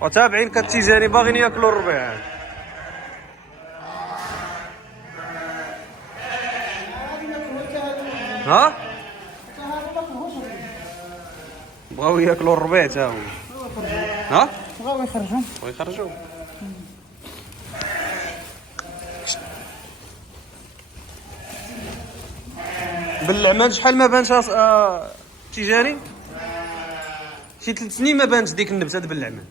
وتابعين كالتيجاني باغيين ياكلوا الربيع. ها بغاو ياكلوا الربيع تا هما. ها بغاو يخرجوا. بالعمل شحال ما بانش تيجاني شي 3 سنين ما بانش ديك النبته بالعمل.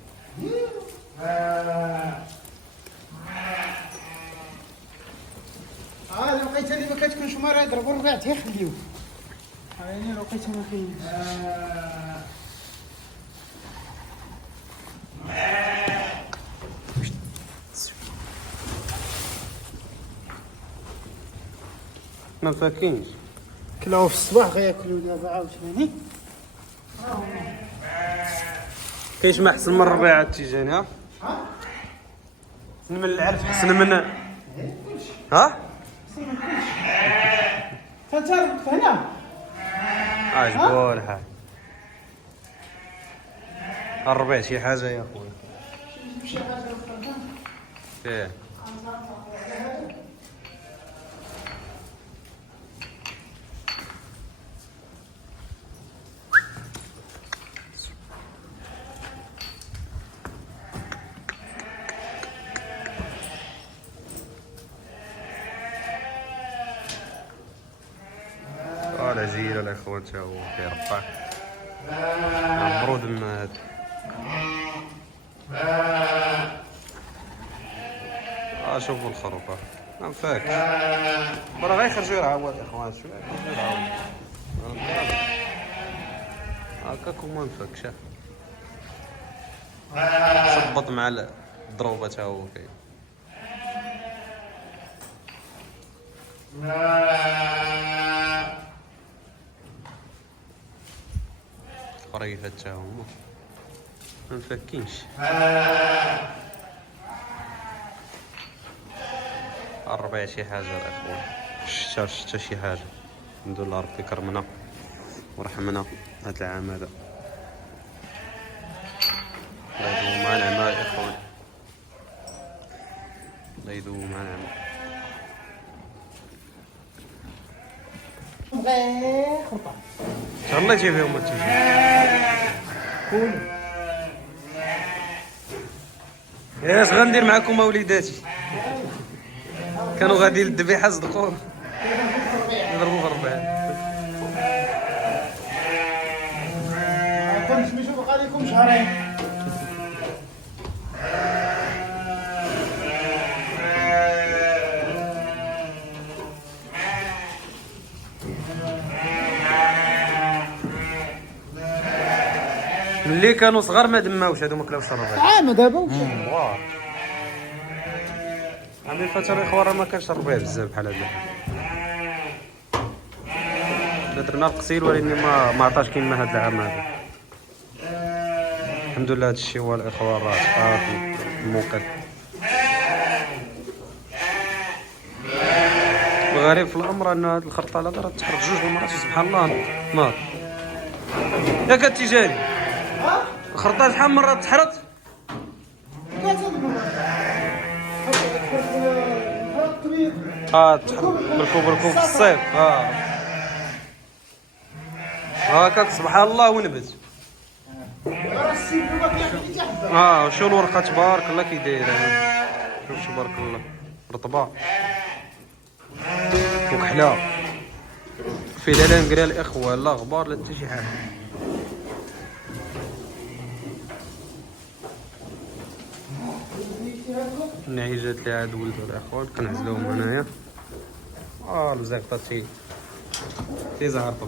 لقيت اللي ما كتكونش مرة يضربوا الربيع تيخليوه. يعني لقيت ما كاينش. ما فاكينش كلاو في الصباح غياكلوا دابا عاوتاني. كاينش ما احسن من الربيع التيجاني. ها من العرف احسن من ها انت ربطت هنا عجبو الحال. الربيع شي حاجه يا خويا. ايه العجيله الاخوان تا هو كيربع عمرو دم هذا. شوفوا الخروطه ما فاكش برا غيخرجوا يرعاو الاخوان. شويه يرعاو هكاك وما نفكش. صبط مع الضروبه تا هو كاين. خريفة تا هما ما مفكينش. الربيع شي حاجة الاخوان. شتا شي حاجة. الحمد لله ربي كرمنا ورحمنا هاد العام هذا. الله يدوم مع نعمة الاخوان. الله يدوم مع نعمة. غير خرطة ان شاء الله يجي فيهم التيجي. اش غندير معكم وليداتي؟ كانوا غادي للذبيحه صدقوا يضربوا في الربيع. كنت سميتو بقى لكم شهرين. ملي كانوا صغار ما دماوش هادو ما كلاوش الربيع. عام دابا واه عامل الفتره الاخوان ما كانش الربيع بزاف بحال هذا. درنا القصير ولكن ما عطاش كيما هاد العام هذا. الحمد لله هاد الشيء هو الاخوان راه صافي الموقف. الغريب في الامر ان هاد الخرطه هذا راه تحرق 2 المرات سبحان الله ناض. ياك التيجاني الخرطه شحال من مره تحرق؟ بركوب في الصيف. هاكاك سبحان الله ونبت. شو الورقه تبارك الله كي دايره. شوف تبارك الله رطبه وكحله في لا نقرا الاخوه لا غبار لا حتى شي حاجه. النعيجات اللي عاد ولدوا الاخوان كنعزلوهم هنايا. البزاقطه تيزهرطوا.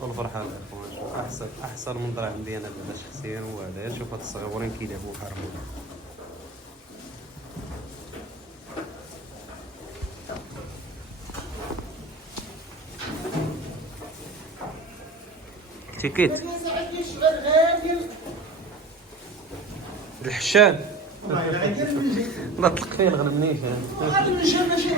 والفرحه الاخوان احسن منظر عندي انا بعدا شخصيا هو هذا. شوف هاد الصغيورين كيلعبوا وحرموا. تيكيت الحشان والله لا غير من جهه لا تطلق فيه الغنم نيشان. هذا من جهه ماشي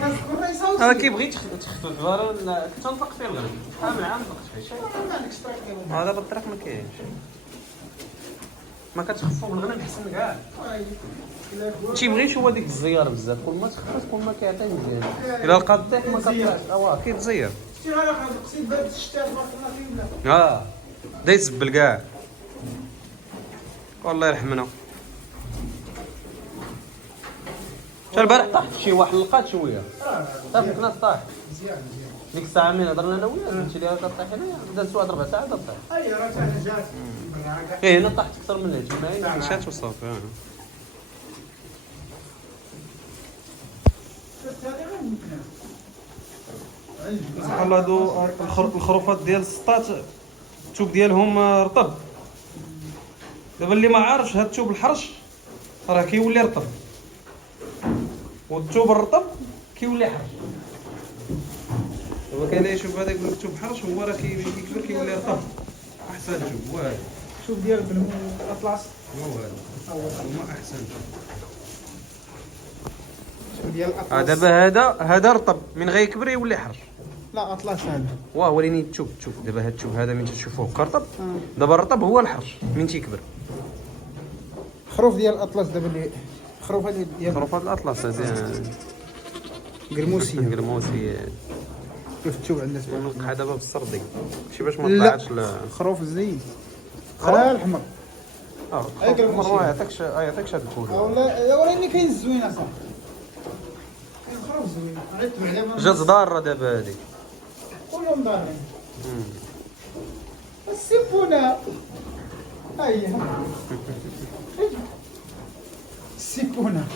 كنذكر راه يصوت انا كيبغي تخفف كنت نطلق فيه الغنم شحال من عام طلقت فيه شي. ما عندكش طريق ديال هذا بالطريق ما كاينش. ما كتخففوا بالغنم احسن كاع. تيبغيش هو ديك الزيار بزاف، كل ما تخفف كل ما كيعطي مزيان. الا لقى الطيح ما كطلعش كيتزير. شتي راه قصيد باب الشتاء تبارك الله فيه ولا بدا يزبل كاع. والله يرحمنا. حتى البارح طاحت في شي واحد لقات شويه. صافي كنا طاح. مزيان ديك الساعه من هضرنا انا وياه قلت لها كطيح هنايا دازت واحد 4 ساعات طاح. اي راه حتى جات هنا طاحت اكثر من هادشي ما مشات وصافي. سبحان الله هادو الخروفات ديال السطات التوب ديالهم رطب. دابا اللي ما عارفش هاد التوب الحرش راه كيولي رطب، والتوب الرطب كيولي حرش. دابا كاين اللي يشوف هذا يقول لك توب حرش هو راه كيكبر كيولي رطب. احسن توب هو هذا. شوف ديال بن اطلس هو هذا هما احسن توب. شوف ديال اطلس دابا هذا رطب من غيكبر يولي حرش. لا اطلس هذا واه وريني التوب. دابا هاد التوب هذا من تشوفوه كرطب دابا الرطب هو الحرش من تيكبر. خروف ديال الاطلس دابا اللي خروف هذه ديال خروفات الاطلس هذه قرموسيه قرموسي. شوف التوب عندنا نلقى دابا بالسردي شي باش ما طلعتش خروف زين راه الحمر ما يعطيكش هاد الكول. ولا وريني كاين الزوينه صاحبي كاين خروف زوينه عرفت معلم جات ضاره دابا هادي كلهم ضارين السيبونه هيا السيبونه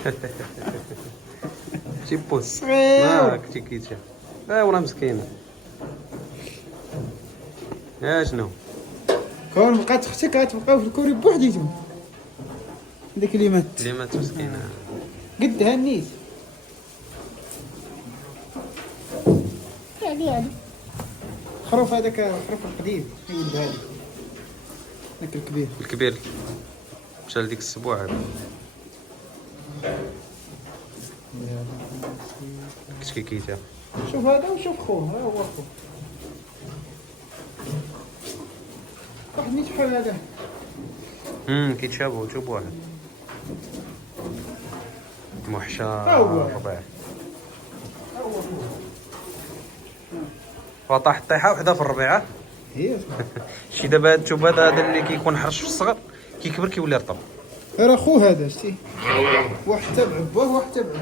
شي بوس صغير كنتي كيتشا وراه مسكينه. شنو كون بقات اختك غتبقاو في الكوري بوحديتهم ديك اللي مات مسكينه قد هنيت يعني خروف هذاك خروف القديم يولد هذا ذاك الكبير مشى لديك السبوع هذا كنتي كيتشا. شوف هذا وشوف خوه ها هو خوه واحد نيت بحال هذا كيتشابهوا توب واحد محشى ربيع وطاح طيحه وحده في الربيعه. هي شي دابا هاد التوب هذا اللي كيكون حرش في الصغر كيكبر كيولي رطب. راه خو هذا شتي واحد تبع باه واحد تبع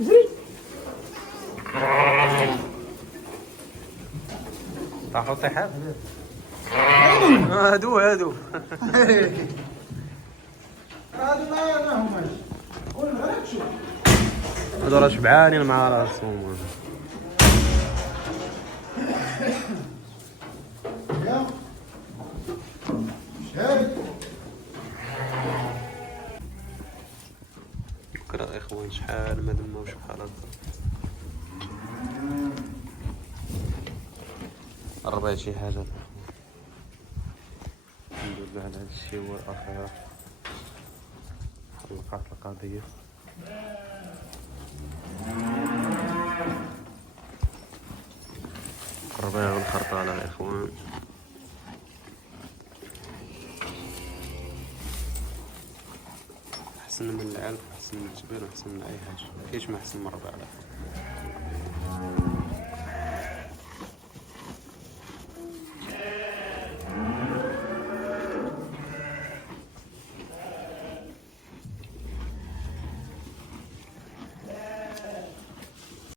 جري طاحوا طيحات هادو هادو ما هماش قول غير تشوف هادو راه شبعانين مع راسهم. يا شاد بكره اخوان شحال ما دما وشحال الربع شي حاجه. الحمد لله على هذا الشيء هو الاخر حلقات القضيه. الربيع والخرطالة الاخوان احسن من العلف، احسن من الجبير، احسن من اي حاجه. كاينش ما احسن من الربيع الاخوان.